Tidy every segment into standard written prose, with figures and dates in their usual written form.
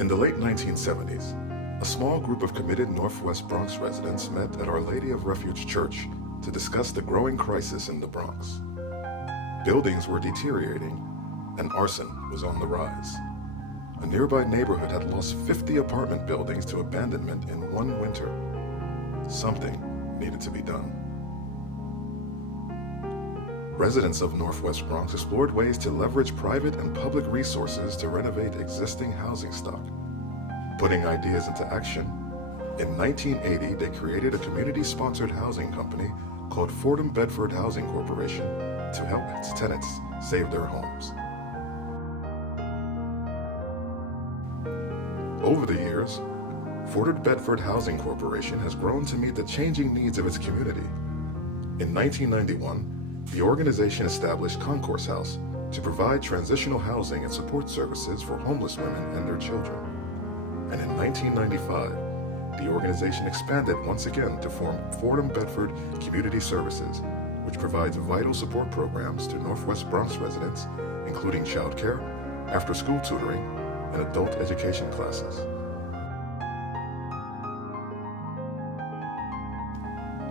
In the late 1970s, a small group of committed Northwest Bronx residents met at Our Lady of Refuge Church to discuss the growing crisis in the Bronx. Buildings were deteriorating, and arson was on the rise. A nearby neighborhood had lost 50 apartment buildings to abandonment in one winter. Something needed to be done. Residents of Northwest Bronx explored ways to leverage private and public resources to renovate existing housing stock. Putting ideas into action, in 1980 they created a community-sponsored housing company called Fordham Bedford Housing Corporation to help its tenants save their homes. Over the years, Fordham Bedford Housing Corporation has grown to meet the changing needs of its community. In 1991, the organization established Concourse House to provide transitional housing and support services for homeless women and their children. And in 1995, the organization expanded once again to form Fordham Bedford Community Services, which provides vital support programs to Northwest Bronx residents, including childcare, after-school tutoring, and adult education classes.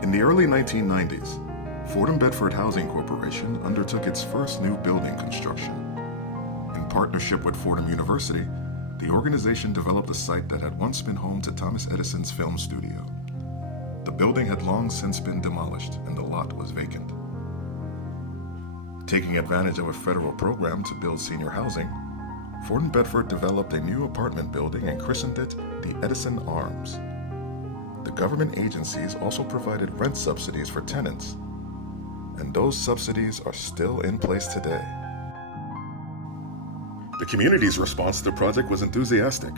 In the early 1990s, Fordham Bedford Housing Corporation undertook its first new building construction. In partnership with Fordham University, the organization developed a site that had once been home to Thomas Edison's film studio. The building had long since been demolished and the lot was vacant. Taking advantage of a federal program to build senior housing, Fordham Bedford developed a new apartment building and christened it the Edison Arms. The government agencies also provided rent subsidies for tenants, and those subsidies are still in place today. The community's response to the project was enthusiastic,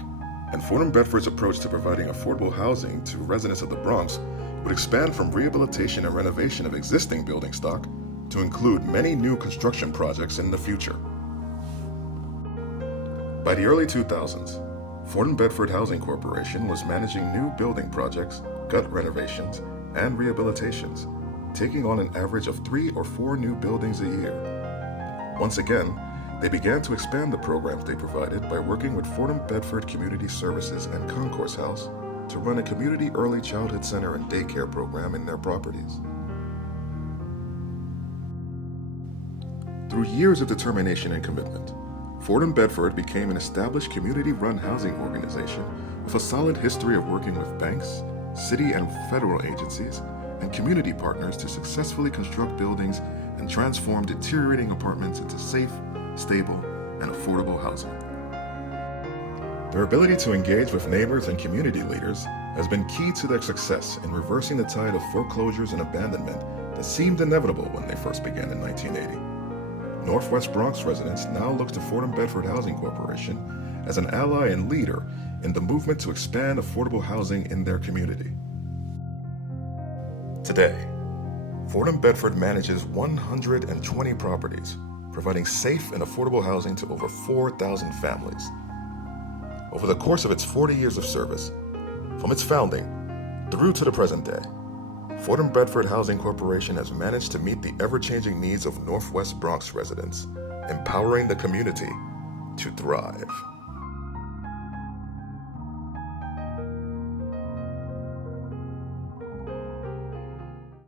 and Fordham Bedford's approach to providing affordable housing to residents of the Bronx would expand from rehabilitation and renovation of existing building stock to include many new construction projects in the future. By the early 2000s, Fordham Bedford Housing Corporation was managing new building projects, gut renovations, and rehabilitations, taking on an average of 3 or 4 new buildings a year. Once again, they began to expand the programs they provided by working with Fordham Bedford Community Services and Concourse House to run a community early childhood center and daycare program in their properties. Through years of determination and commitment, Fordham Bedford became an established community-run housing organization with a solid history of working with banks, city and federal agencies, and community partners to successfully construct buildings and transform deteriorating apartments into safe, stable, and affordable housing. Their ability to engage with neighbors and community leaders has been key to their success in reversing the tide of foreclosures and abandonment that seemed inevitable when they first began in 1980. Northwest Bronx residents now look to Fordham Bedford Housing Corporation as an ally and leader in the movement to expand affordable housing in their community. Today, Fordham Bedford manages 120 properties, providing safe and affordable housing to over 4,000 families. Over the course of its 40 years of service, from its founding through to the present day, Fordham Bedford Housing Corporation has managed to meet the ever-changing needs of Northwest Bronx residents, empowering the community to thrive.